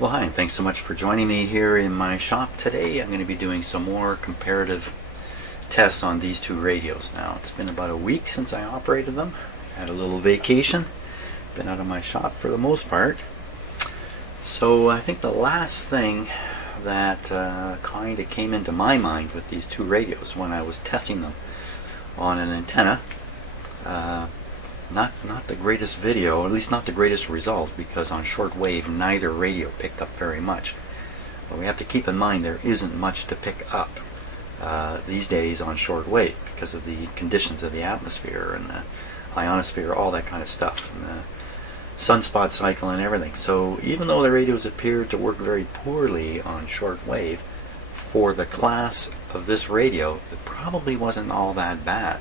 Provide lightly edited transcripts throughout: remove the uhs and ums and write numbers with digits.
Well, hi, and thanks so much for joining me here in my shop today. I'm going to be doing some more comparative tests on these two radios. Now, it's been about a week since I operated them. Had a little vacation. Been out of my shop for the most part. So I think the last thing that kind of came into my mind with these two radios when I was testing them on an antenna, not the greatest video, or at least not the greatest result, because on shortwave neither radio picked up very much. But we have to keep in mind there isn't much to pick up these days on shortwave because of the conditions of the atmosphere and the ionosphere, all that kind of stuff, and the sunspot cycle and everything. So even though the radios appear to work very poorly on shortwave, for the class of this radio, it probably wasn't all that bad.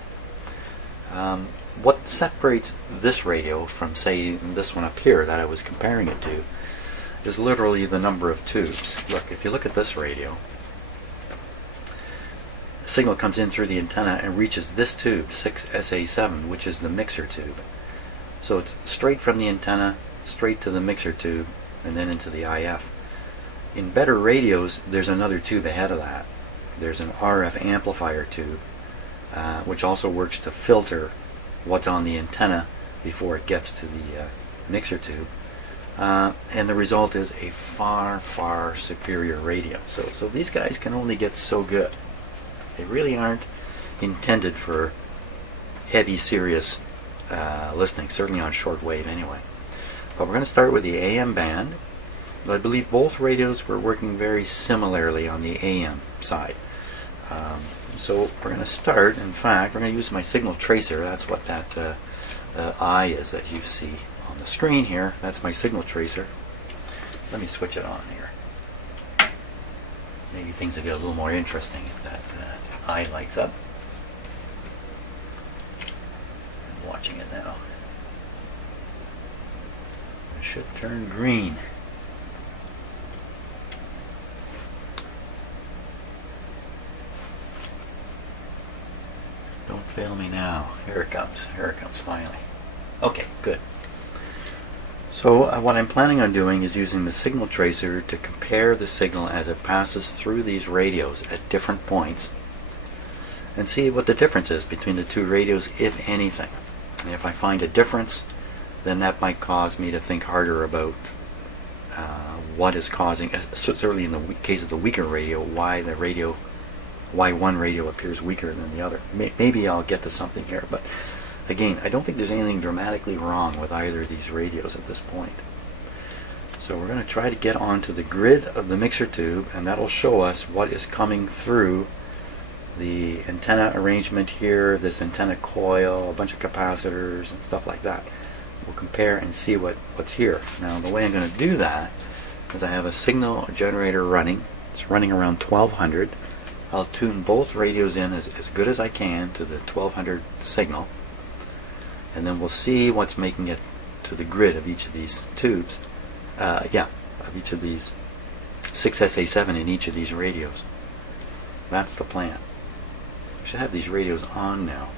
What separates this radio from, say, this one up here that I was comparing it to is literally the number of tubes. Look, if you look at this radio, the signal comes in through the antenna and reaches this tube, 6SA7, which is the mixer tube. So it's straight from the antenna, straight to the mixer tube, and then into the IF. In better radios, there's another tube ahead of that. There's an RF amplifier tube, which also works to filter what's on the antenna before it gets to the mixer tube, and the result is a far superior radio. So these guys can only get so good. They really aren't intended for heavy, serious listening, certainly on shortwave anyway. But we're going to start with the AM band. I believe both radios were working very similarly on the AM side. So we're going to start, in fact, we're going to use my signal tracer. That's what that eye is that you see on the screen here. That's my signal tracer. Let me switch it on here. Maybe things will get a little more interesting if that eye lights up. I'm watching it now. It should turn green. Don't fail me now. Here it comes. Here it comes finally. Okay, good. So what I'm planning on doing is using the signal tracer to compare the signal as it passes through these radios at different points and see what the difference is between the two radios, if anything. And if I find a difference, then that might cause me to think harder about what is causing, certainly in the case of the weaker radio, why one radio appears weaker than the other. Maybe I'll get to something here, but again, I don't think there's anything dramatically wrong with either of these radios at this point. So we're going to try to get onto the grid of the mixer tube, and that'll show us what is coming through the antenna arrangement here, this antenna coil, a bunch of capacitors and stuff like that. We'll compare and see what's here. Now the way I'm going to do that is I have a signal generator running. It's running around 1200. I'll tune both radios in as good as I can to the 1200 signal, and then we'll see what's making it to the grid of each of these tubes. Of each of these 6SA7 in each of these radios. That's the plan. We should have these radios on now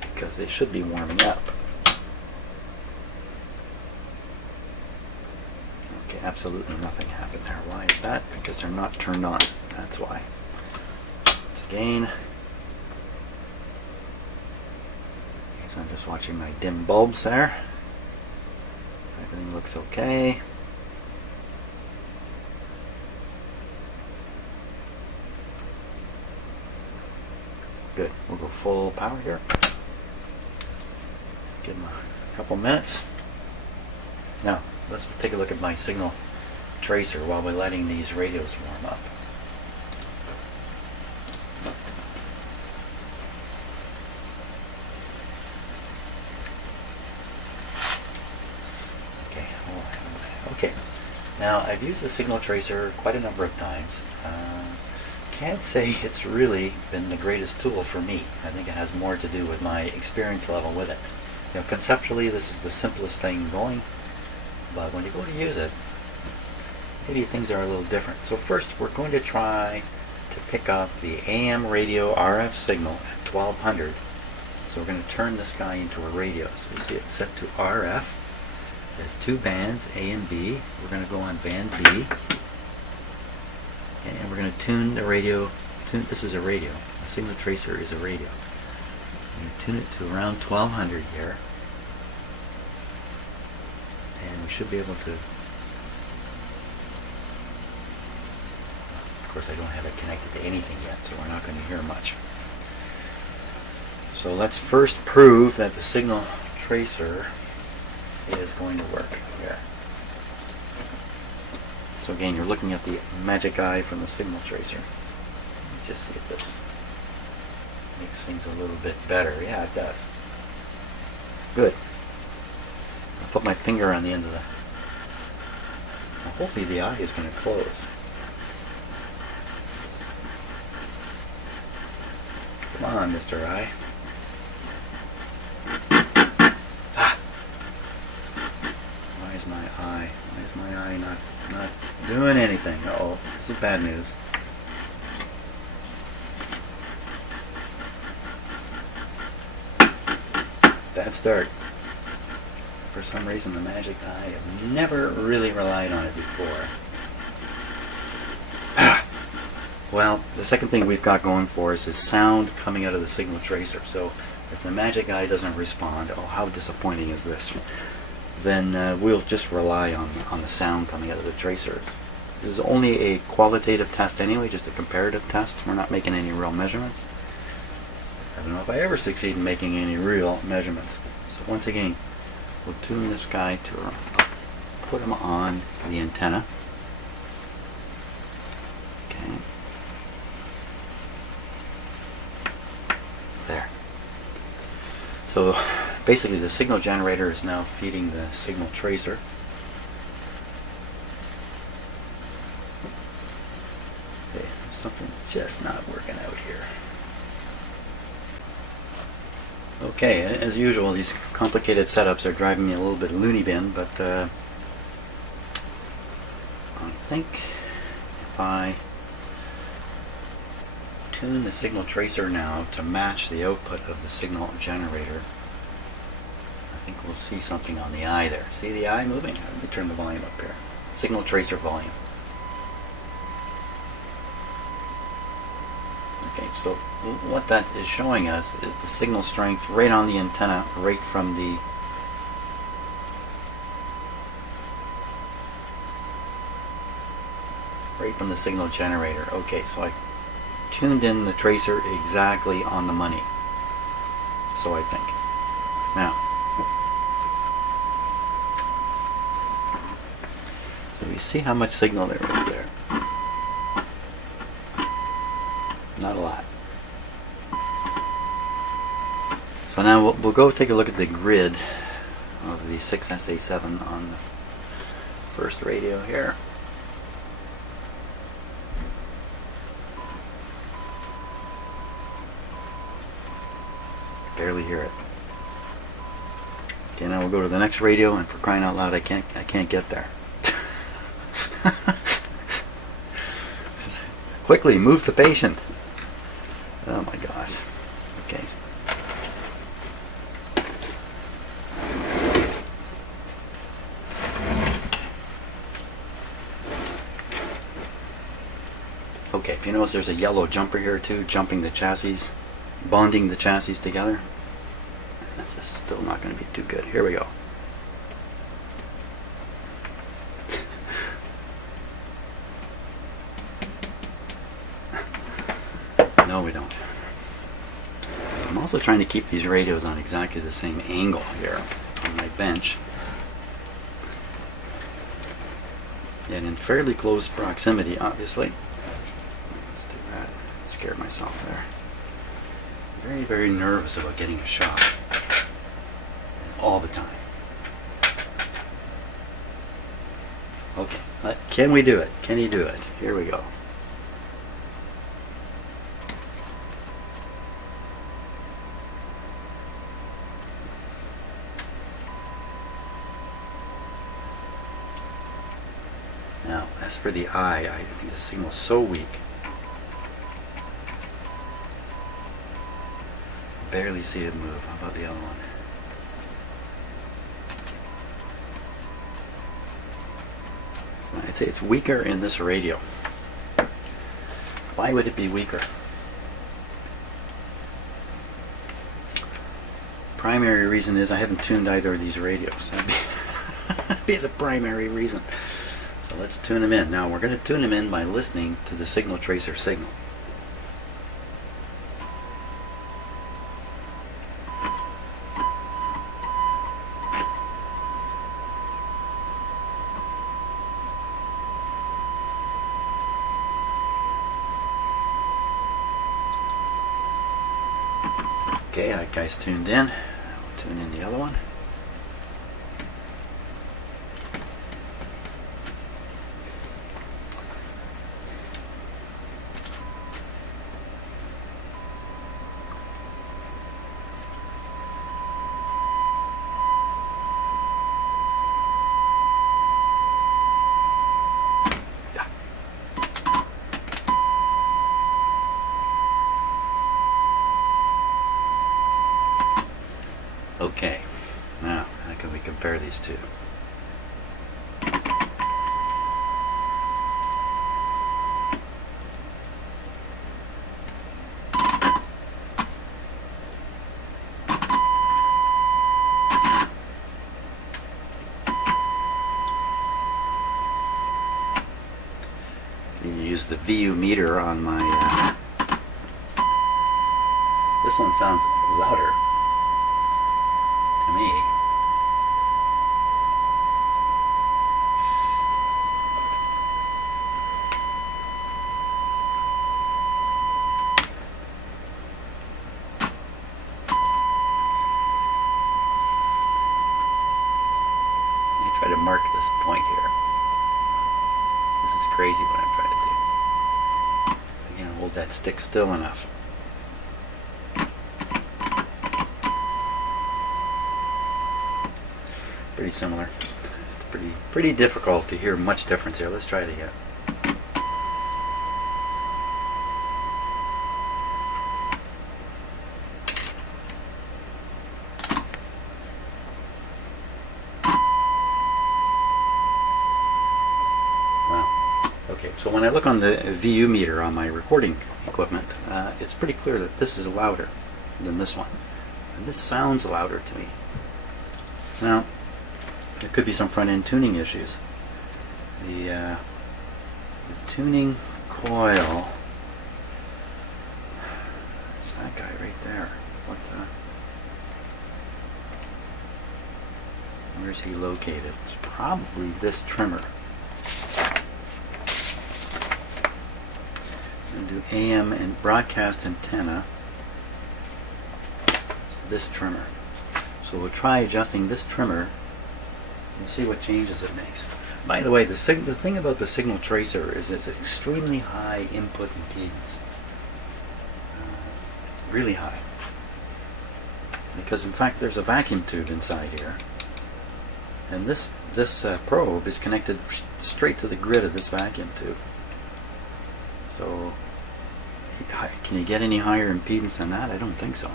because they should be warming up. Okay, absolutely nothing happened there. Why is that? Because they're not turned on. That's why. Again, so I'm just watching my dim bulbs there. Everything looks okay. Good. We'll go full power here. Give them a couple minutes. Now, let's take a look at my signal tracer while we're letting these radios warm up. Okay, now I've used the signal tracer quite a number of times. Can't say it's really been the greatest tool for me. I think it has more to do with my experience level with it. You know, conceptually this is the simplest thing going, but when you go to use it, maybe things are a little different. So first we're going to try to pick up the AM radio RF signal at 1200. So we're going to turn this guy into a radio. So you see it's set to RF. There's two bands, A and B. We're going to go on band B. And we're going to tune the radio. This is a radio. A signal tracer is a radio. You tune it to around 1200 here. And we should be able to... Of course, I don't have it connected to anything yet, so we're not going to hear much. So let's first prove that the signal tracer is going to work here. So again, you're looking at the magic eye from the signal tracer. Let me just see if this makes things a little bit better. Yeah, it does. Good. I'll put my finger on the end of the... Well, hopefully the eye is going to close. Come on, Mr. Eye. Why is my eye not doing anything? Uh-oh, this is bad news. Bad start. For some reason, the magic eye, I've never really relied on it before. Well, the second thing we've got going for us is sound coming out of the signal tracer. So if the magic eye doesn't respond, oh, how disappointing is this? Then we'll just rely on the sound coming out of the tracers. This is only a qualitative test anyway, just a comparative test. We're not making any real measurements. I don't know if I ever succeed in making any real measurements. So once again, we'll tune this guy to, put him on the antenna. Okay. There. So basically the signal generator is now feeding the signal tracer. Okay, there's something just not working out here. Okay, as usual, these complicated setups are driving me a little bit loony bin, but I think if I tune the signal tracer now to match the output of the signal generator, I think we'll see something on the eye there. See the eye moving? Let me turn the volume up here. Signal tracer volume. Okay, so what that is showing us is the signal strength right on the antenna, right from the signal generator. Okay, so I tuned in the tracer exactly on the money. So I think. Now, so you see how much signal there is there. Not a lot. So now we'll go take a look at the grid of the 6SA7 on the first radio here. Barely hear it. Okay, now we'll go to the next radio, and for crying out loud, I can't get there. Quickly, move the patient. Oh my gosh. Okay. Okay, if you notice there's a yellow jumper here too, jumping the chassis, bonding the chassis together. This is still not going to be too good. Here we go. No, we don't. I'm also trying to keep these radios on exactly the same angle here on my bench. And in fairly close proximity, obviously. Let's do that. Scared myself there. Very, very nervous about getting a shot. All the time. Okay, can we do it? Can you do it? Here we go. Now, as for the eye, I think the signal's so weak. Barely see it move. How about the other one? I'd say it's weaker in this radio. Why would it be weaker? Primary reason is I haven't tuned either of these radios. That'd be the primary reason. So let's tune them in. Now we're going to tune them in by listening to the signal tracer signal. Okay, that guy's tuned in. We'll tune in the other one. Okay, now how can we compare these two? You use the VU meter on my. This one sounds louder. Me. Let me try to mark this point here. This is crazy what I'm trying to do. I can't hold that stick still enough. Pretty similar. It's pretty difficult to hear much difference here. Let's try it again. Wow. Okay, so when I look on the VU meter on my recording equipment, it's pretty clear that this is louder than this one. And this sounds louder to me. Now, there could be some front-end tuning issues. The tuning coil. It's that guy right there. Where's he located? It's probably this trimmer. I'm going to do AM and broadcast antenna. It's this trimmer. So we'll try adjusting this trimmer and see what changes it makes. By the way, the thing about the signal tracer is it's an extremely high input impedance. Really high. Because in fact there's a vacuum tube inside here. And this probe is connected straight to the grid of this vacuum tube. So can you get any higher impedance than that? I don't think so.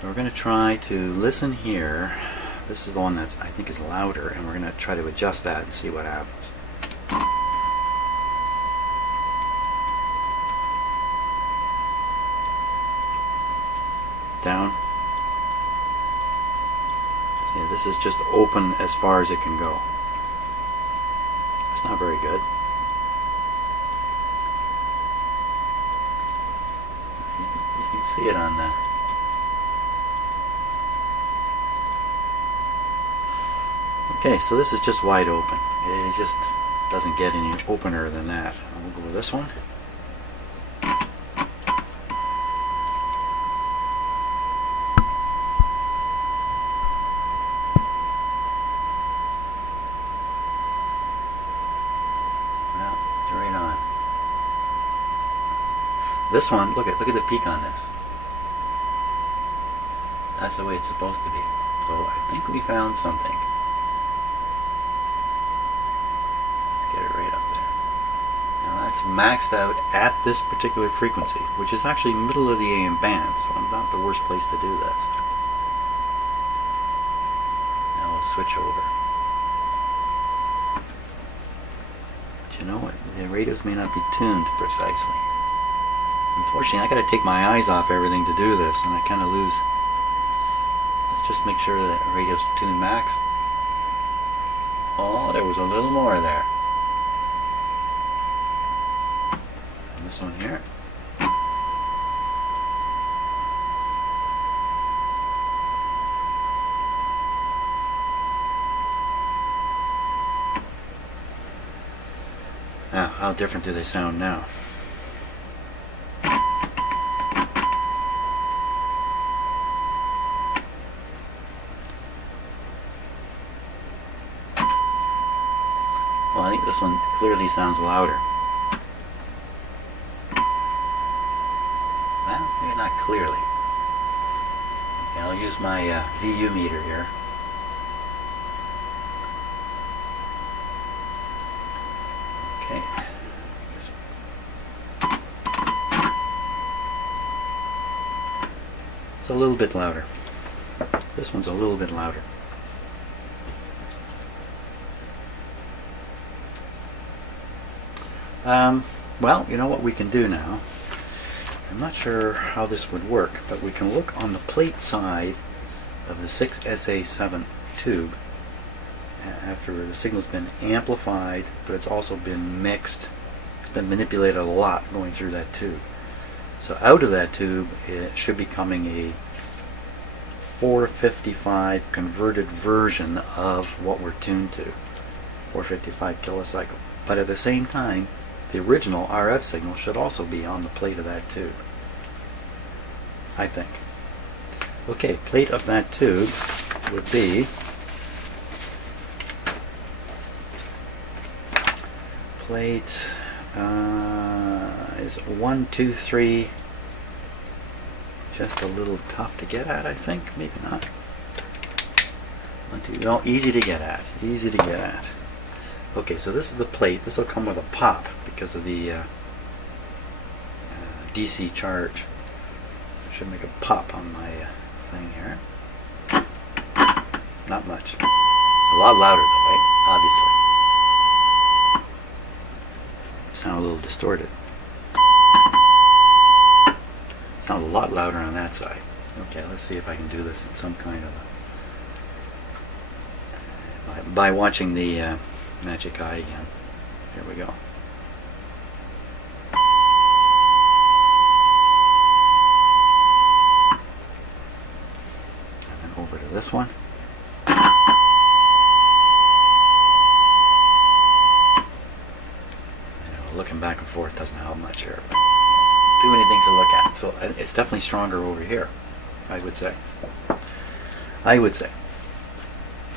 So we're going to try to listen here. This is the one that I think is louder, and we're going to try to adjust that and see what happens. Down. See, this is just open as far as it can go. It's not very good. You can see it on the. Okay, so this is just wide open. It just doesn't get any opener than that. We'll go with this one. Well, it's right on. This one, look at the peak on this. That's the way it's supposed to be. So I think we found something. Maxed out at this particular frequency, which is actually middle of the AM band, so not the worst place to do this. Now we'll switch over. you know, the radios may not be tuned precisely. Unfortunately, I got to take my eyes off everything to do this, and I kind of lose. Let's just make sure that radio's tuned max. Oh, there was a little more there. And this one here. Now, how different do they sound now? Well, I think this one clearly sounds louder. Well, maybe not clearly. Okay, I'll use my VU meter here. Okay. It's a little bit louder. This one's a little bit louder. Well, you know what we can do now? I'm not sure how this would work, but we can look on the plate side of the 6SA7 tube after the signal's been amplified, but it's also been mixed. It's been manipulated a lot going through that tube. So out of that tube, it should be coming a 455 converted version of what we're tuned to, 455 kilocycle. But at the same time, the original RF signal should also be on the plate of that tube, I think. Okay, plate of that tube would be plate is 1, 2, 3. Just a little tough to get at, I think. Maybe not. 1, 2. No, easy to get at. Easy to get at. Okay, so this is the plate. This will come with a pop because of the DC charge. I should make a pop on my thing here. Not much. A lot louder though, right? Obviously. Sound a little distorted. Sound a lot louder on that side. Okay, let's see if I can do this in some kind of a... By watching the Magic Eye again. Here we go. And then over to this one. Looking back and forth doesn't help much here. Too many things to look at. So it's definitely stronger over here, I would say. I would say.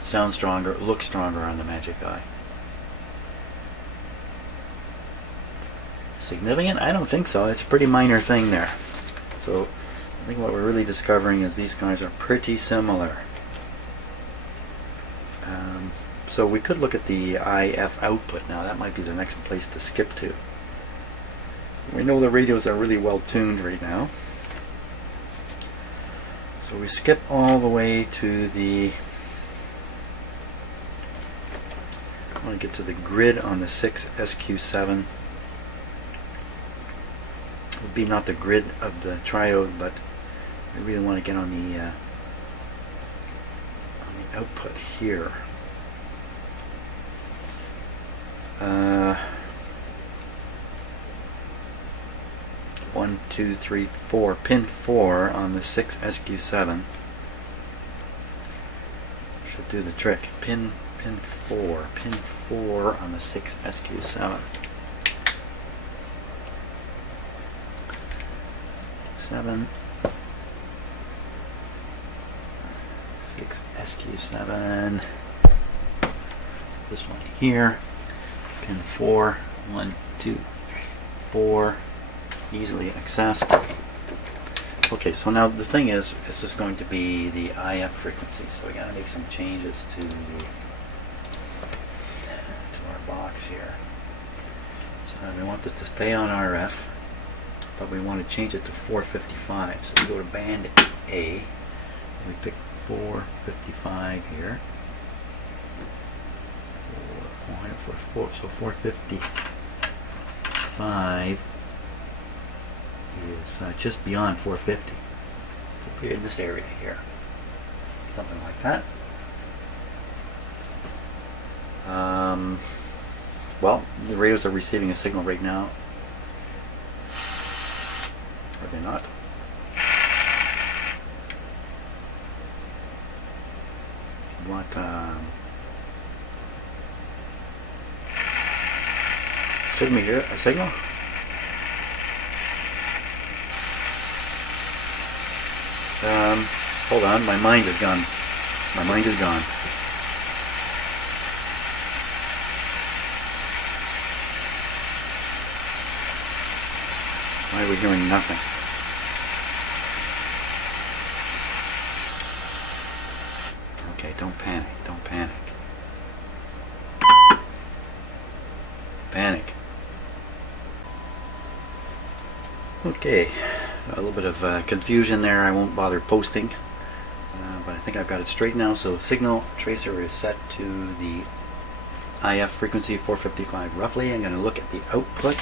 Sounds stronger, looks stronger on the Magic Eye. Significant? I don't think so. It's a pretty minor thing there. So I think what we're really discovering is these guys are pretty similar. So we could look at the IF output now. That might be the next place to skip to. We know the radios are really well tuned right now. So we skip all the way to the... I want to get to the grid on the 6SQ7. It would be not the grid of the triode, but I really want to get on the output here. 1, 2, 3, 4. Pin 4 on the 6SQ7 should do the trick. Pin 4 on the 6SQ7. 7 6SQ7. This one here. Pin 4. 1, 2, 3, 4. Easily accessed. Okay, so now the thing is, this is going to be the IF frequency, so we got to make some changes to our box here. So we want this to stay on RF, but we want to change it to 455. So we go to band A, and we pick 455 here. 400, so 450. 455 is just beyond 450. So we're in this area here. Something like that. Well, the radios are receiving a signal right now. Are they not? What? Shouldn't we hear a signal? Hold on, my mind is gone. My mind is gone. Why are we hearing nothing? Okay, don't panic, don't panic. Panic. Okay, so a little bit of confusion there. I won't bother posting, but I think I've got it straight now. So signal tracer is set to the IF frequency 455 roughly. I'm going to look at the output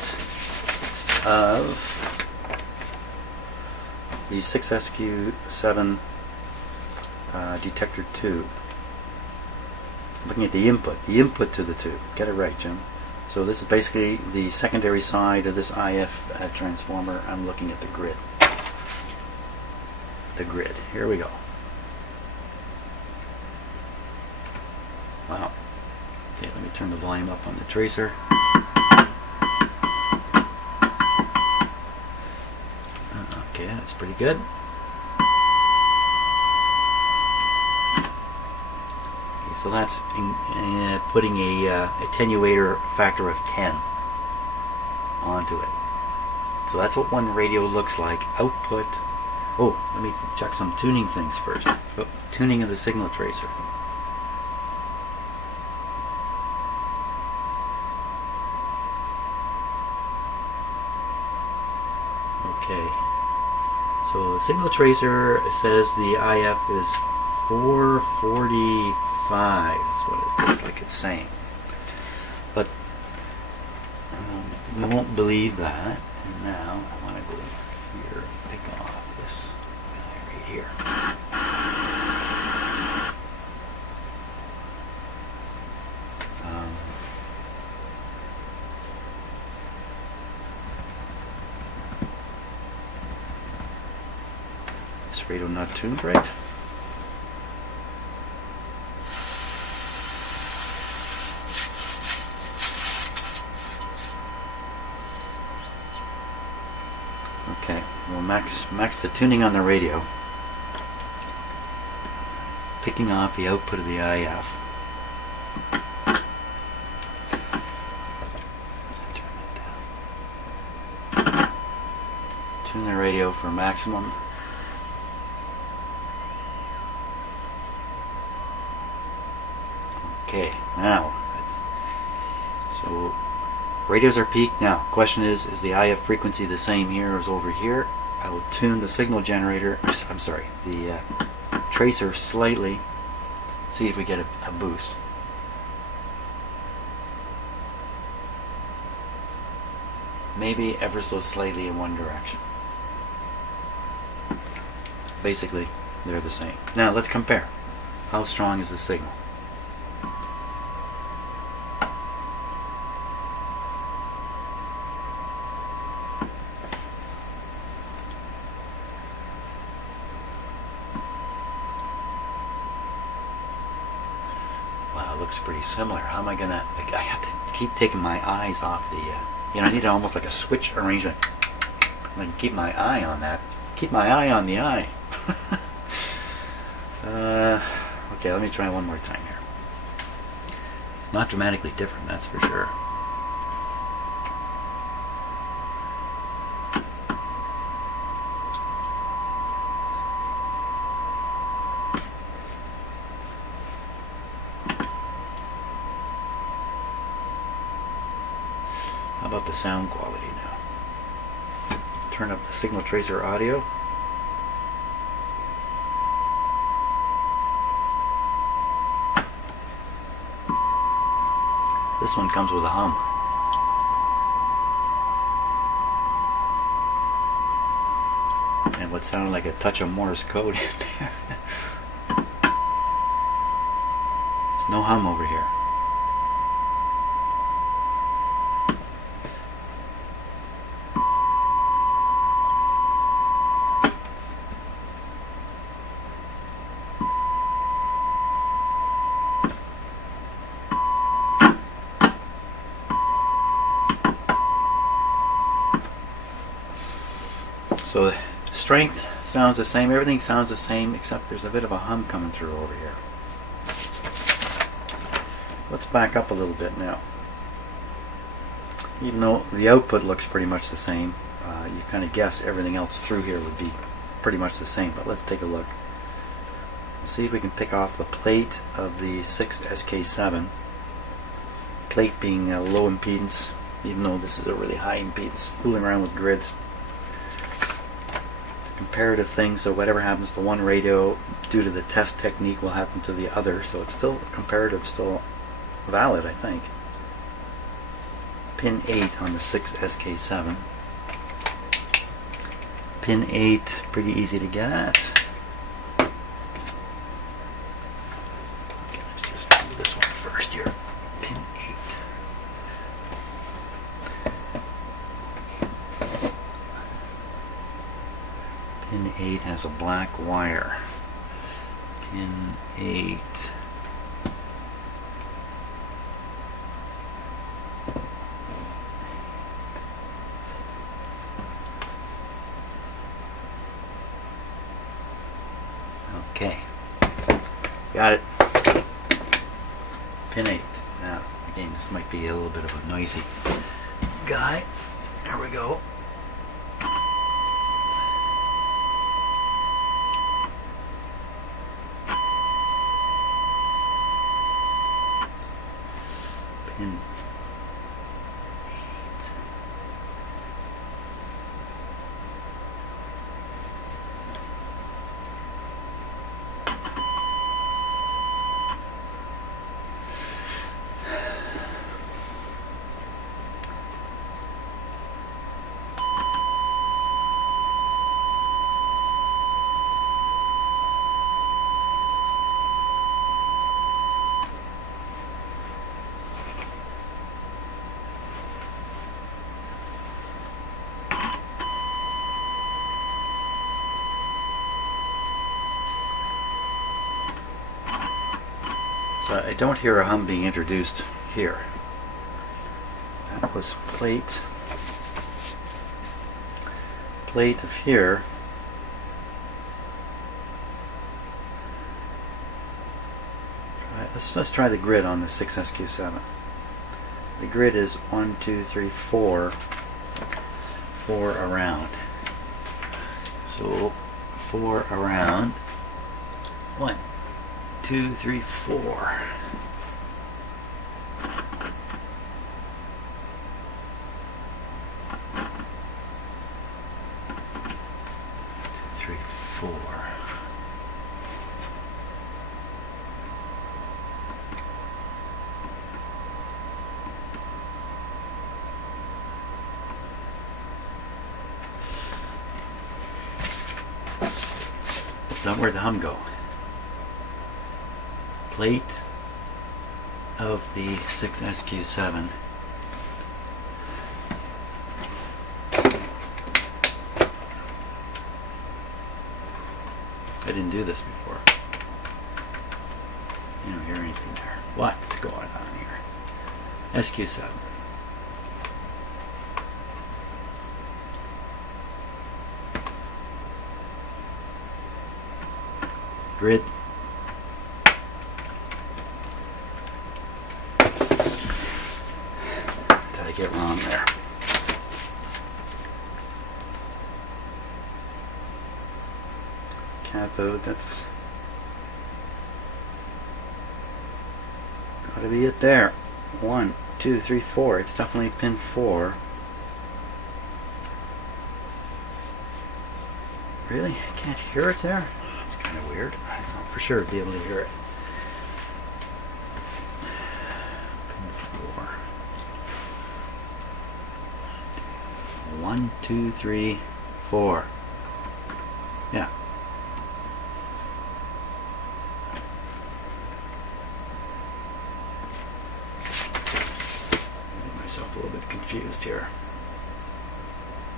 of the 6SQ7 detector tube. Looking at the input to the tube. Get it right, Jim. So this is basically the secondary side of this IF transformer. I'm looking at the grid. The grid. Here we go. Wow. Okay, let me turn the volume up on the tracer. Okay, that's pretty good. Okay, so that's putting a attenuator factor of 10 onto it. So that's what one radio looks like. Output. Oh, let me check some tuning things first. Oh, tuning of the signal tracer. Okay. So the signal tracer says the IF is 445. That's what it looks like it's saying. But we won't believe that. And now I want to go here and pick off this guy right here. This radio not tuned right. Okay, we'll max the tuning on the radio, picking off the output of the IF. Turn that down. Tune the radio for maximum. Okay, now, so radios are peaked. Now, question is the IF frequency the same here as over here? I will tune the signal generator, I'm sorry, the tracer slightly, see if we get a boost. Maybe ever so slightly in one direction. Basically, they're the same. Now, let's compare. How strong is the signal? Looks pretty similar. How am I gonna, like, I have to keep taking my eyes off the I need almost like a switch arrangement. I can keep my eye on that. Keep my eye on the eye. Okay, let me try one more time here. Not dramatically different, that's for sure. How about the sound quality now? Turn up the signal tracer audio. This one comes with a hum. what sounded like a touch of Morse code in there. There's no hum over here. So the strength sounds the same, everything sounds the same, except there's a bit of a hum coming through over here. Let's back up a little bit now. Even though the output looks pretty much the same, you kind of guess everything else through here would be pretty much the same, but let's take a look. See if we can pick off the plate of the 6SK7. Plate being a low impedance, even though this is a really high impedance, fooling around with grids. Comparative thing, so whatever happens to one radio due to the test technique will happen to the other, so it's still comparative, still valid, I think. Pin 8 on the 6SK7. Pin 8, pretty easy to get at. Okay, let's just do this one first here. Pin 8. Pin 8 has a black wire. Pin 8. Okay. Got it. Pin 8. Now, again, this might be a little bit of a noisy guy. There we go. Pin 8. So I don't hear a hum being introduced here. That was plate of here. Let's try the grid on the 6SQ7. The grid is 1, 2, 3, 4, 4 around. So 4 around. 1, 2, 3, 4. 3, 4. Now where'd the hum go? Plate of the 6SQ7. I didn't do this before. You don't hear anything there. What's going on here? SQ7. Grid. What did I get wrong there? Cathode, that's gotta be it there. 1, 2, 3, 4. It's definitely pin 4. Really? I can't hear it there? That's kind of weird. I thought for sure I'd be able to hear it. Pin 4. 1, 2, 3, 4. Yeah. Get myself a little bit confused here.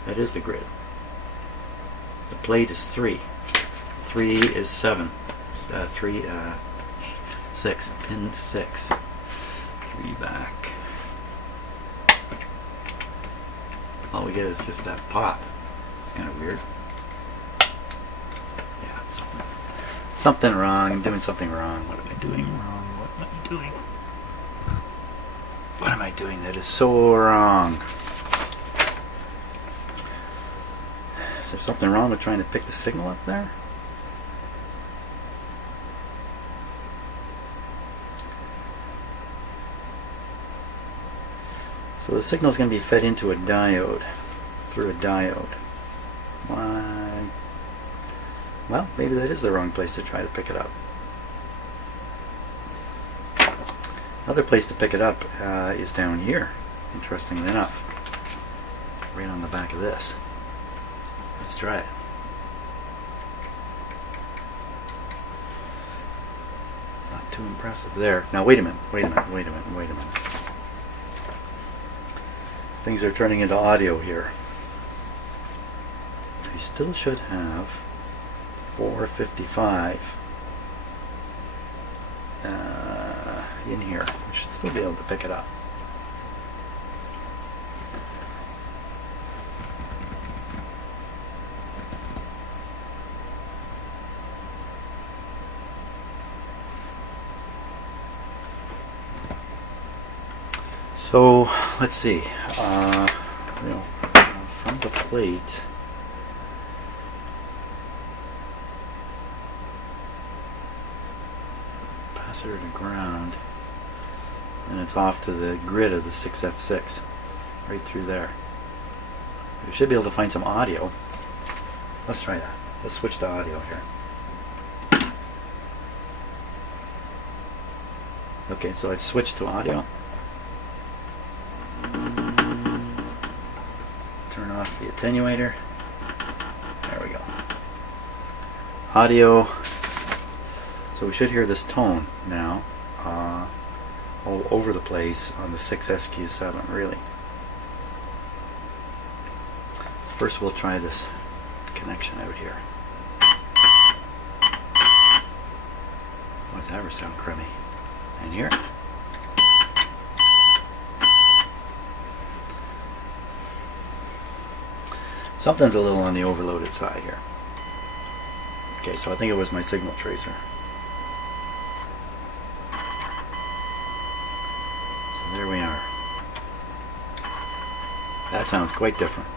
That is the grid. The plate is 3. 3 is 7. 6. Pin 6. 3 back. All we get is just that pop. It's kind of weird. Yeah, something wrong. I'm doing something wrong. What am I doing wrong? What am I doing? What am I doing that is so wrong? Is there something wrong with trying to pick the signal up there? So the signal is going to be fed into a diode, through a diode. Why? Well, maybe that is the wrong place to try to pick it up. Another place to pick it up is down here, interestingly enough. Right on the back of this. Let's try it. Not too impressive there. Now wait a minute. Things are turning into audio here. We still should have 455 in here. We should still be able to pick it up. So let's see. From the plate, capacitor to ground, and it's off to the grid of the 6F6, right through there. We should be able to find some audio. Let's try that. Let's switch to audio here. Okay, so I've switched to audio. Turn off the attenuator. There we go. Audio. So we should hear this tone now all over the place on the 6SQ7, really. First we'll try this connection out here. Oh, does that ever sound crummy? And here. Something's a little on the overloaded side here. Okay, so I think it was my signal tracer. So there we are. That sounds quite different.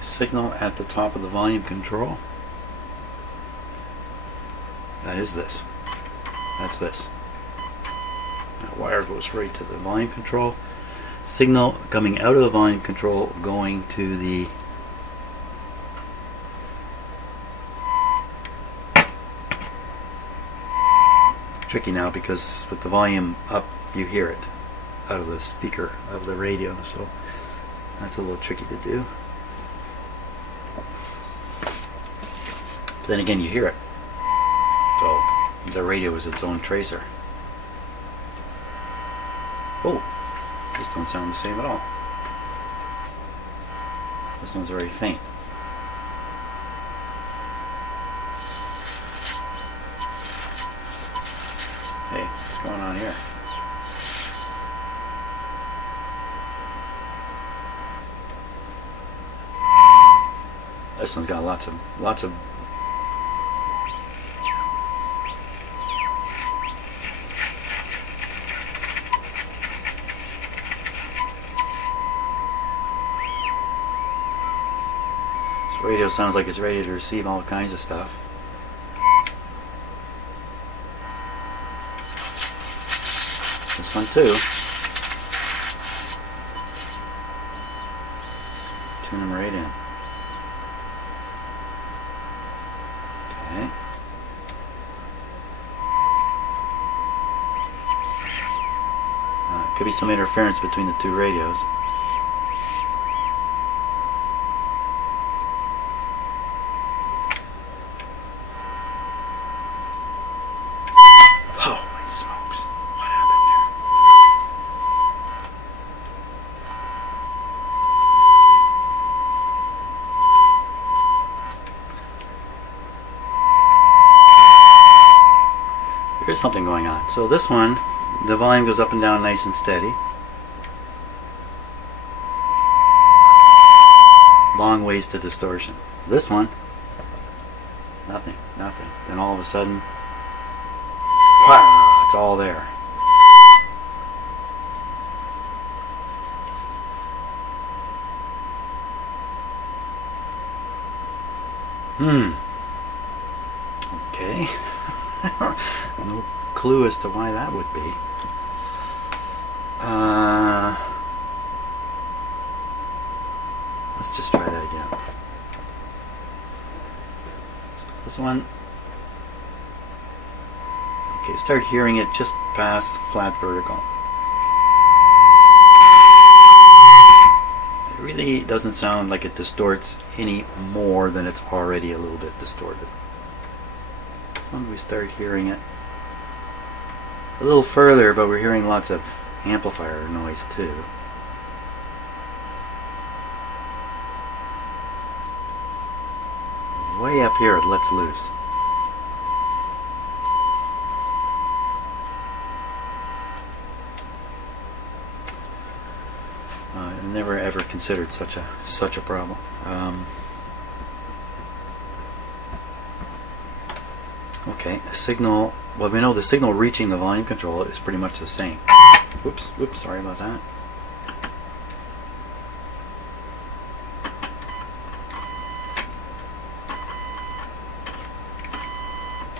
Signal at the top of the volume control. That is this. That's this. That wire goes right to the volume control. Signal coming out of the volume control going to the tricky now because with the volume up you hear it out of the speaker of the radio, so that's a little tricky to do. Then again, you hear it. So the radio is its own tracer. Oh, these don't sound the same at all. This one's very faint. Hey, what's going on here? This one's got lots of This radio sounds like it's ready to receive all kinds of stuff. This one too. Tune them right in. Okay. Could be some interference between the two radios. Holy smokes. What happened there? There's something going on. So this one, the volume goes up and down nice and steady. Long ways to distortion. This one, nothing. Then all of a sudden, wow, it's all there. Okay. No clue as to why that would be. Let's just try that again. This one. Okay, start hearing it just past flat vertical. It really doesn't sound like it distorts any more than it's already a little bit distorted. This one we start hearing it a little further, but we're hearing lots of amplifier noise too. Way up here it lets loose. Never ever considered such a problem. Okay, a signal. Well, we know the signal reaching the volume control is pretty much the same. Whoops, sorry about that.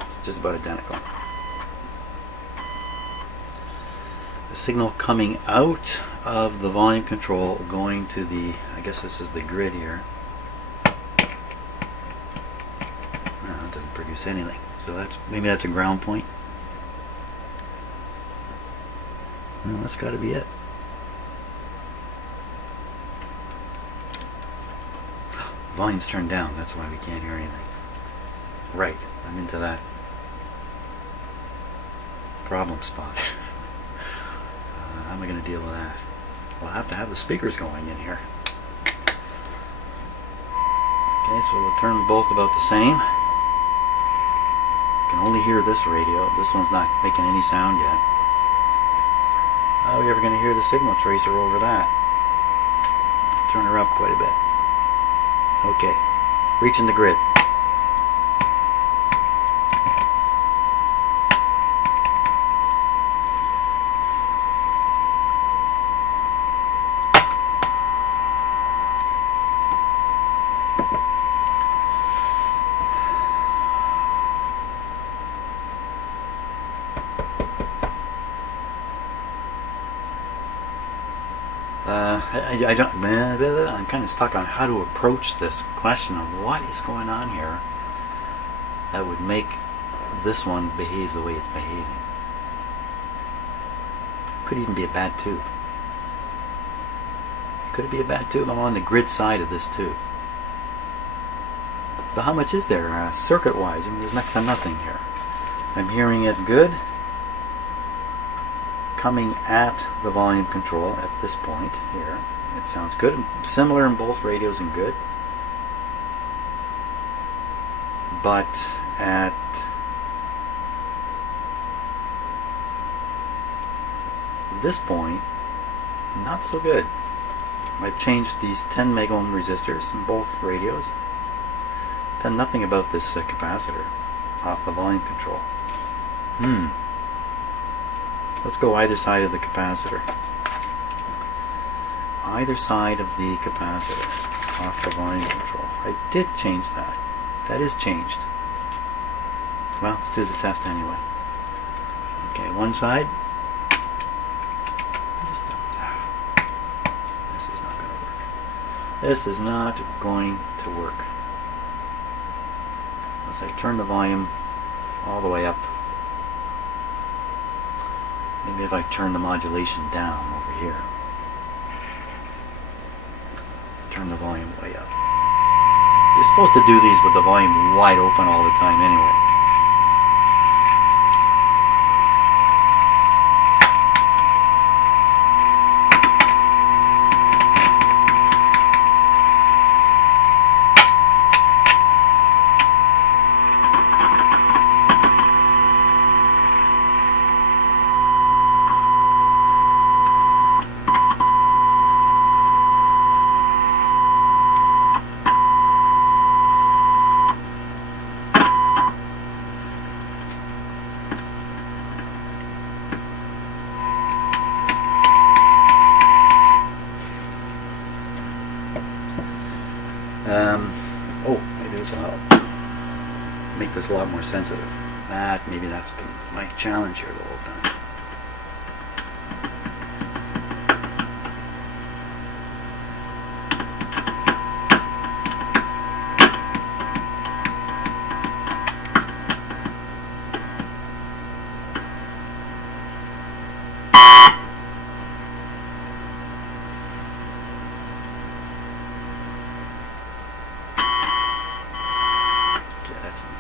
It's just about identical. The signal coming out of the volume control going to the, I guess this is the grid here. It doesn't produce anything. So maybe that's a ground point. No, that's got to be it. Volume's turned down, that's why we can't hear anything. Right, I'm into that problem spot. How am I going to deal with that? Well, I'll have to have the speakers going in here. Okay, so we'll turn them both about the same. You can only hear this radio. This one's not making any sound yet. How are we ever going to hear the signal tracer over that? Turn her up quite a bit. Okay, reaching the grid. I'm kind of stuck on how to approach this question of what is going on here that would make this one behave the way it's behaving. Could even be a bad tube. Could it be a bad tube? I'm on the grid side of this tube. So how much is there circuit-wise? I mean, there's next to nothing here. I'm hearing it good. Coming at the volume control at this point here. It sounds good. Similar in both radios and good. But at this point, not so good. I've changed these 10 megohm resistors in both radios. Done nothing about this capacitor off the volume control. Let's go either side of the capacitor. Either side of the capacitor off the volume control. I did change that. That is changed. Well, let's do the test anyway. Okay, one side. Just this is not going to work. This is not going to work. Unless I turn the volume all the way up. Maybe if I turn the modulation down over here. Turn the volume way up. You're supposed to do these with the volume wide open all the time anyway. Oh, maybe this will help make this a lot more sensitive. Maybe that's been my challenge here the whole time.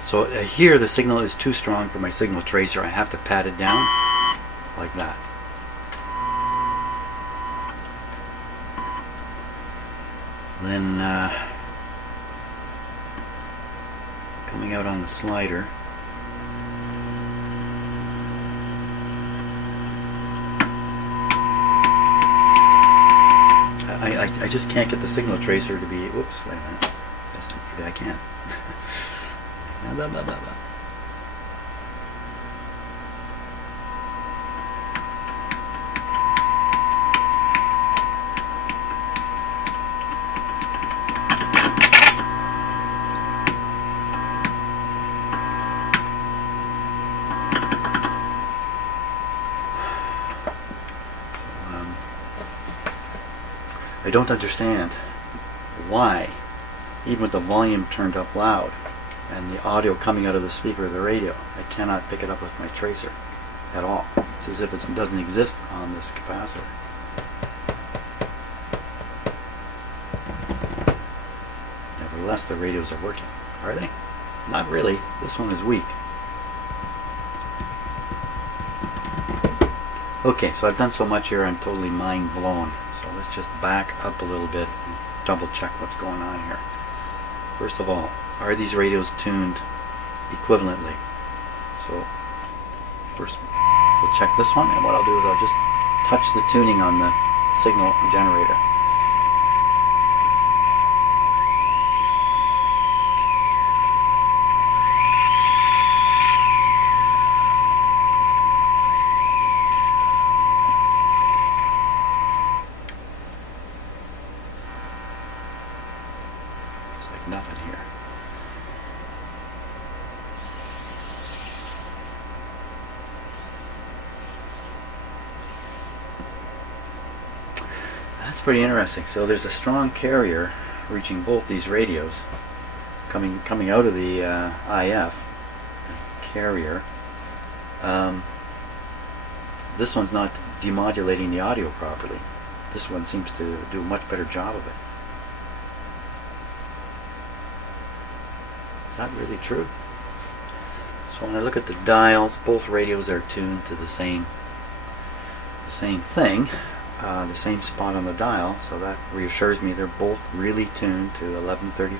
So here the signal is too strong for my signal tracer. I have to pat it down like that. Then coming out on the slider, I just can't get the signal tracer to be, whoops, wait a minute, maybe I can. Blah, blah, blah, blah. I don't understand why, even with the volume turned up loud and the audio coming out of the speaker of the radio, I cannot pick it up with my tracer at all. It's as if it doesn't exist on this capacitor. Nevertheless, the radios are working. Are they? Not really. This one is weak. Okay, so I've done so much here, I'm totally mind blown. So let's just back up a little bit and double check what's going on here. First of all, are these radios tuned equivalently? So first we'll check this one, and what I'll do is I'll just touch the tuning on the signal generator. Just like nothing here. That's pretty interesting. So there's a strong carrier reaching both these radios, coming out of the IF carrier. This one's not demodulating the audio properly. This one seems to do a much better job of it. Is that really true? So when I look at the dials, both radios are tuned to the same thing. The same spot on the dial, so that reassures me they're both really tuned to 1130.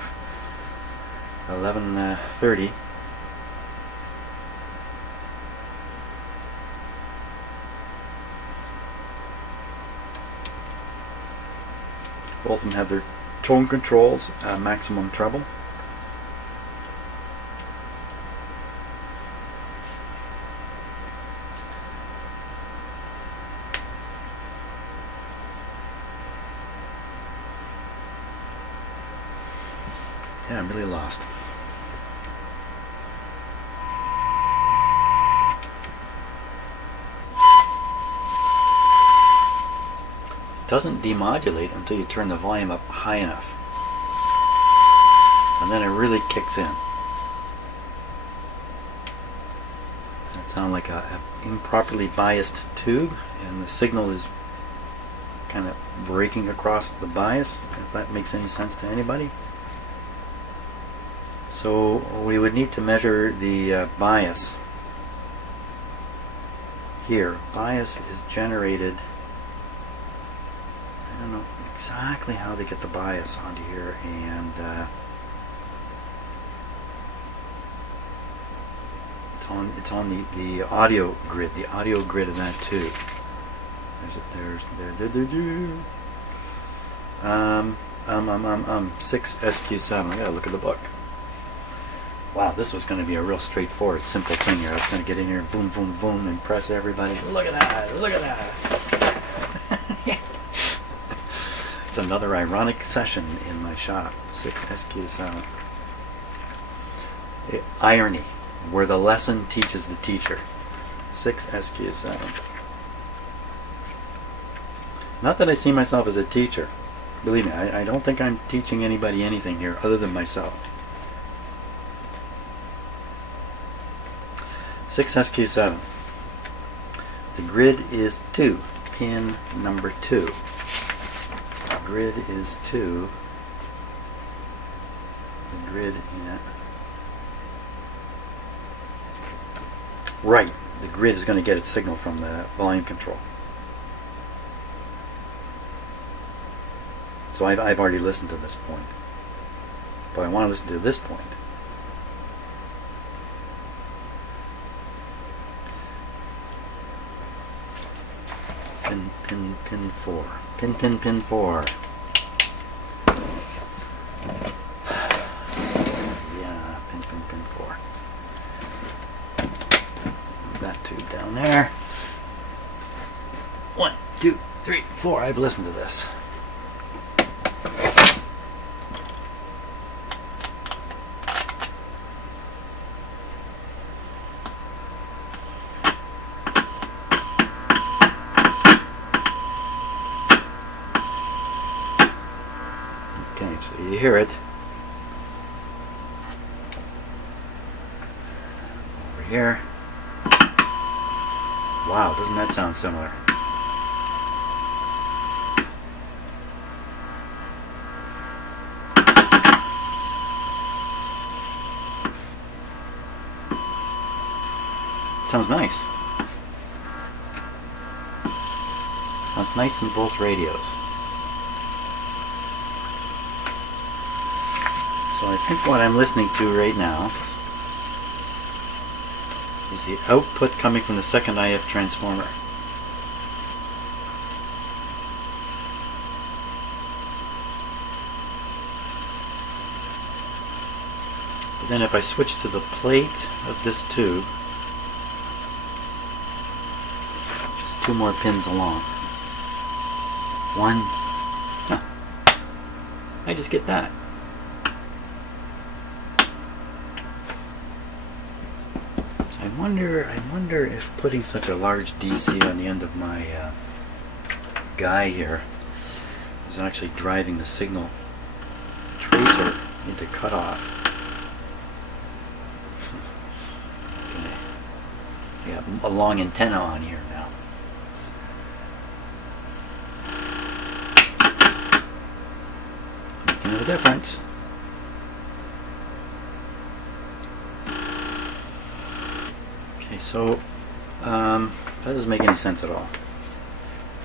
Both of them have their tone controls, maximum treble. Yeah, I'm really lost. It doesn't demodulate until you turn the volume up high enough. And then it really kicks in. It sounds like an improperly biased tube, and the signal is kind of breaking across the bias, if that makes any sense to anybody. So we would need to measure the bias here. Bias is generated, I don't know exactly how to get the bias onto here, and it's on the audio grid, of that tube. There's 6SQ7. I gotta look at the book. Wow, this was going to be a real straightforward, simple thing here. I was going to get in here, boom, boom, boom, and impress everybody. Look at that! Look at that! It's another ironic session in my shop. 6SQ7. Irony, where the lesson teaches the teacher. 6SQ7. Not that I see myself as a teacher. Believe me, I don't think I'm teaching anybody anything here other than myself. 6SQ7. The grid is 2. Pin number 2. The grid is 2. The grid, yeah. Right. The grid is going to get its signal from the volume control. So I've already listened to this point. But I want to listen to this point. Pin 4. Pin 4. Yeah, pin 4. That tube down there. 1, 2, 3, 4. I've listened to this. Okay, so you hear it. Over here. Wow, doesn't that sound similar? Sounds nice. Sounds nice in both radios. So I think what I'm listening to right now is the output coming from the second IF transformer. But then if I switch to the plate of this tube, just 2 more pins along. 1. Huh. I just get that. I wonder if putting such a large DC on the end of my guy here is actually driving the signal tracer into cutoff. Okay. We have a long antenna on here now. Making a difference. So, that doesn't make any sense at all.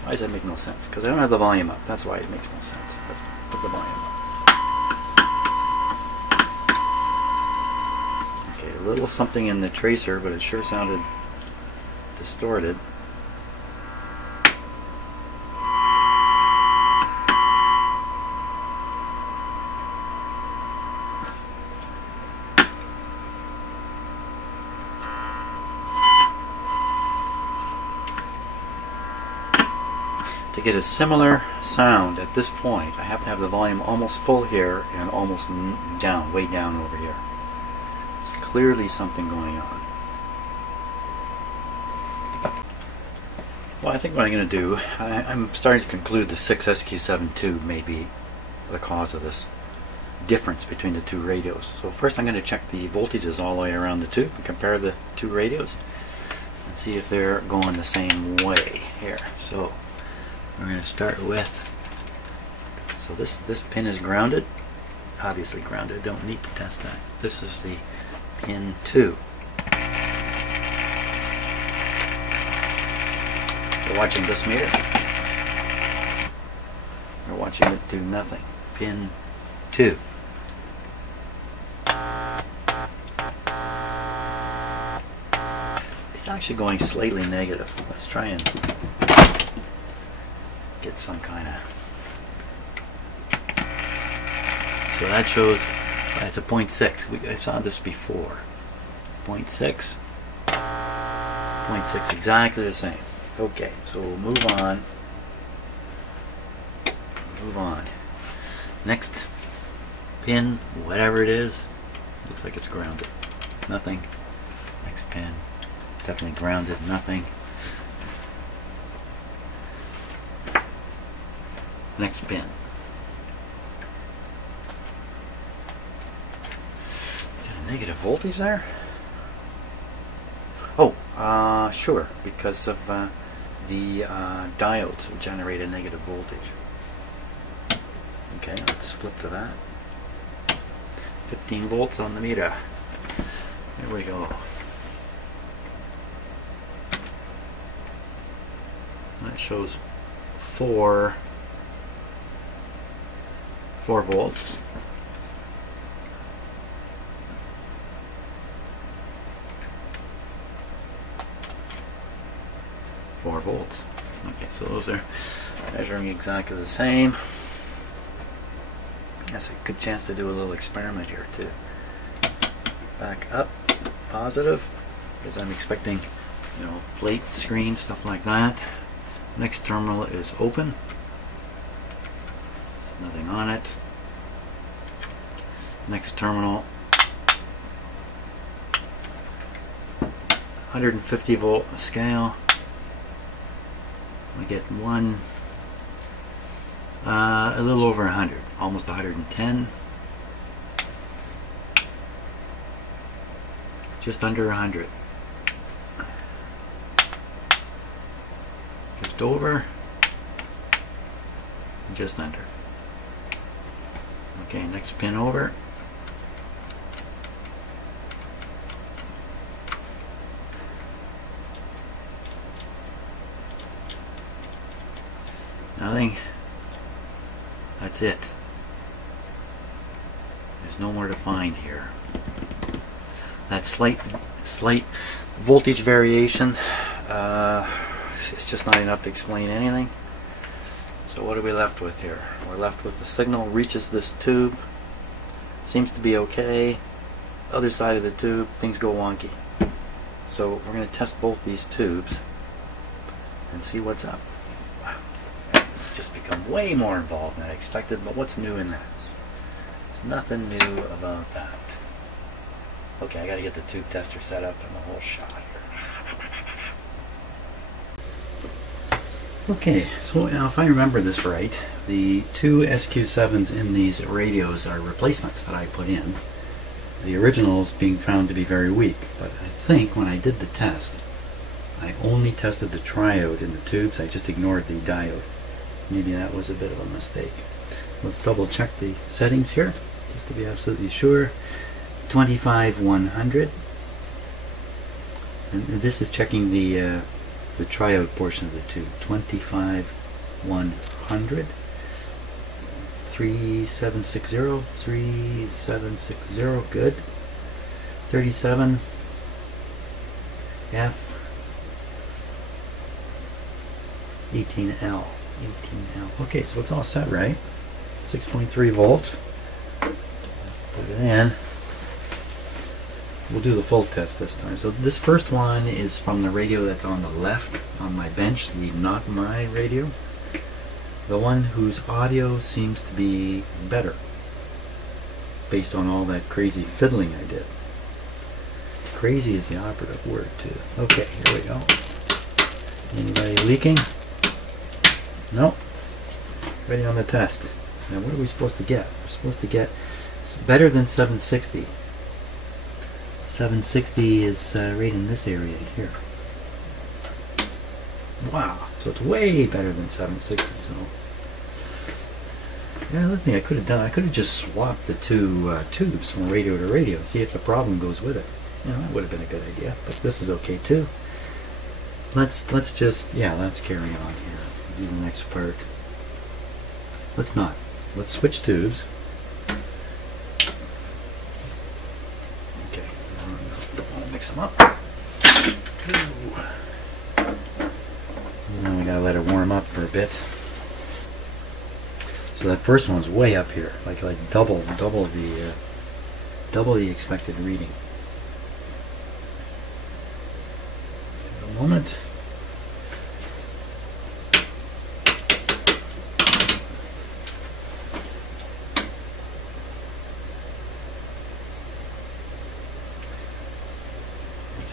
Why does that make no sense? Because I don't have the volume up. That's why it makes no sense. Let's put the volume up. Okay, a little something in the tracer, but it sure sounded distorted. To get a similar sound at this point, I have to have the volume almost full here and almost down, way down over here. There's clearly something going on. Well, I think what I'm going to do, I'm starting to conclude the 6SQ7 tube may be the cause of this difference between the two radios. So first I'm going to check the voltages all the way around the tube and compare the two radios and see if they're going the same way here. So we're going to start with, so this pin is grounded, obviously grounded, don't need to test that. This is the pin 2. We're watching this meter. We're watching it do nothing. Pin 2. It's actually going slightly negative. Let's try and get some kind of... So that shows that's a 0.6. I saw this before. 0.6. 0.6, exactly the same. Okay, so we'll move on. Move on. Next pin, whatever it is, looks like it's grounded. Nothing. Next pin, definitely grounded. Nothing. Next pin. Is there a negative voltage there? Oh, sure, because of the diodes will generate a negative voltage. Okay, let's flip to that. 15 volts on the meter. There we go. That shows 4 volts. Okay, so those are measuring exactly the same. That's a good chance to do a little experiment here too. Back up, positive, because I'm expecting, you know, plate, screen, stuff like that. Next terminal is open. There's nothing on it. Next terminal, 150 volt scale. We get one, a little over 100, almost 110, just under 100, just over, just under. Okay, next pin over. Nothing. That's it. There's no more to find here. That slight voltage variation, it's just not enough to explain anything. So what are we left with here? We're left with the signal reaches this tube. Seems to be okay. Other side of the tube, things go wonky. So we're going to test both these tubes and see what's up. Just become way more involved than I expected, but what's new in that? There's nothing new about that. Okay, I gotta get the tube tester set up and the whole shot here. Okay, so now if I remember this right, the two SQ7s in these radios are replacements that I put in. The originals being found to be very weak, but I think when I did the test, I only tested the triode in the tubes, I just ignored the diode. Maybe that was a bit of a mistake. Let's double check the settings here, just to be absolutely sure. 25-100. And this is checking the triode portion of the tube. 25-100. 3760. 3760. Good. 37. F. 18L. 18L. Okay, so it's all set, right? 6.3 volts. Put it in. We'll do the full test this time. So this first one is from the radio that's on the left on my bench, the Not My radio. the one whose audio seems to be better, based on all that crazy fiddling I did. Crazy is the operative word too. Okay, here we go. Anybody leaking? No. Ready on the test. Now what are we supposed to get? We're supposed to get better than 760. 760 is right in this area here. Wow, so it's way better than 760. So yeah, another thing I could have done, I could have just swapped the two tubes from radio to radio and see if the problem goes with it. You know, that would have been a good idea, but this is okay too. Let's just, yeah, let's carry on here. Do the next part. Let's not. Let's switch tubes. Okay, don't want to mix them up. Now we gotta let it warm up for a bit. So that first one's way up here, like double the expected reading. Give it a moment.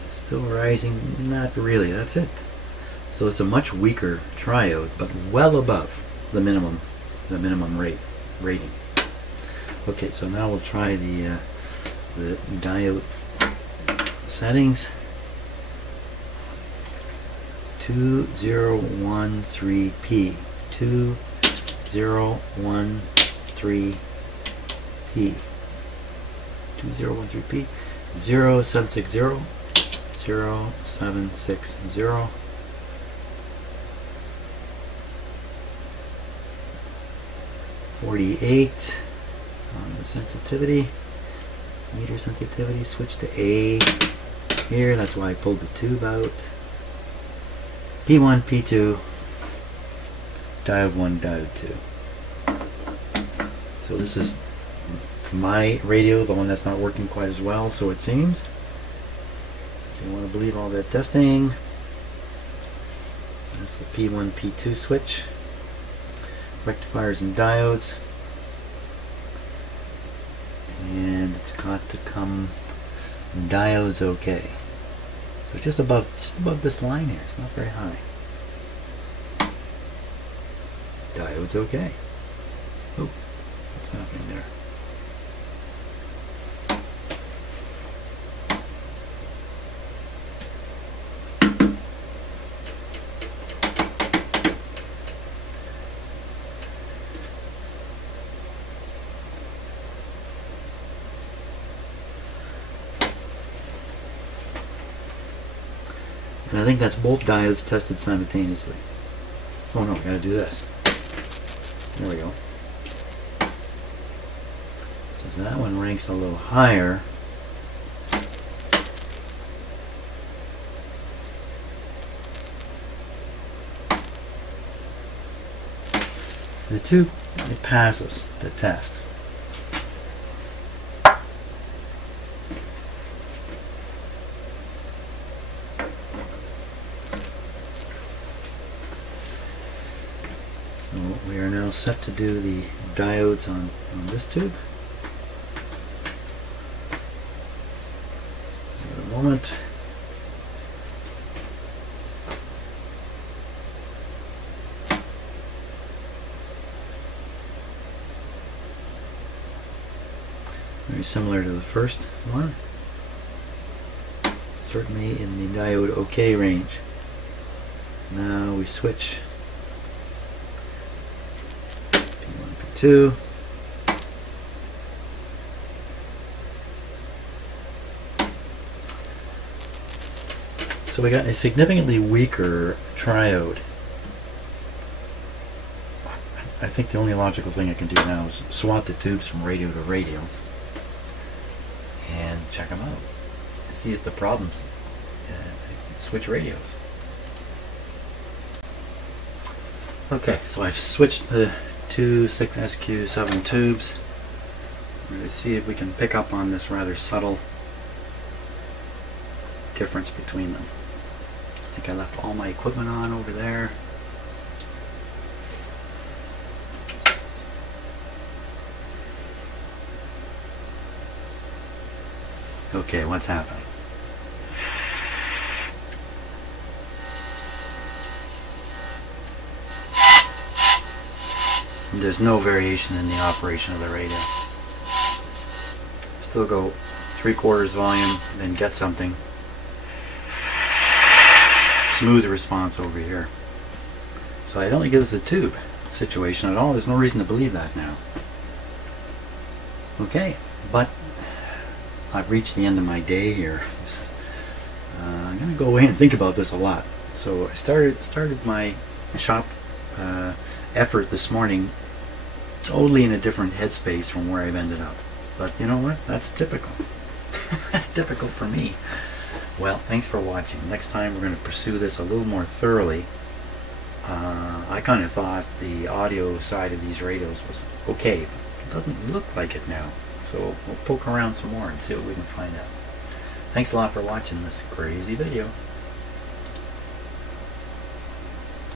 Still rising, not really, that's it. So it's a much weaker triode, but well above the minimum rating. Okay, so now we'll try the diode settings. 2013P. 2013P. 2013P. 0760. 0760. 48 on the sensitivity, meter sensitivity, switch to A here, that's why I pulled the tube out. P1, P2, diode 1, diode 2. So this is my radio, the one that's not working quite as well, so it seems. If you want to believe all that testing, that's the P1, P2 switch. Rectifiers and diodes, and it's got to come diodes okay. So just above this line here. It's not very high. Diodes okay. Oh, what's happening there? And I think that's both diodes tested simultaneously. Oh no, I gotta do this. There we go. So that one ranks a little higher. The two, it passes the test. We are now set to do the diodes on this tube. Give it a moment. Very similar to the first one. Certainly in the diode OK range. Now we switch P1, P2. So we got a significantly weaker triode. I think the only logical thing I can do now is swap the tubes from radio to radio and check them out and see if the problems switch radios. Okay, so I've switched the two 6SQ7 tubes. We're going to see if we can pick up on this rather subtle difference between them. I think I left all my equipment on over there. Okay, what's happening? There's no variation in the operation of the radio. Still go 3/4 volume, then get something. Smooth response over here. So I don't think it was a tube situation at all. There's no reason to believe that now. Okay, but I've reached the end of my day here. I'm going to go away and think about this a lot. So I started my shop effort this morning totally in a different headspace from where I've ended up. But you know what? That's typical. That's typical for me. Well, thanks for watching. Next time we're going to pursue this a little more thoroughly. I kind of thought the audio side of these radios was okay. It doesn't look like it now. So we'll poke around some more and see what we can find out. Thanks a lot for watching this crazy video.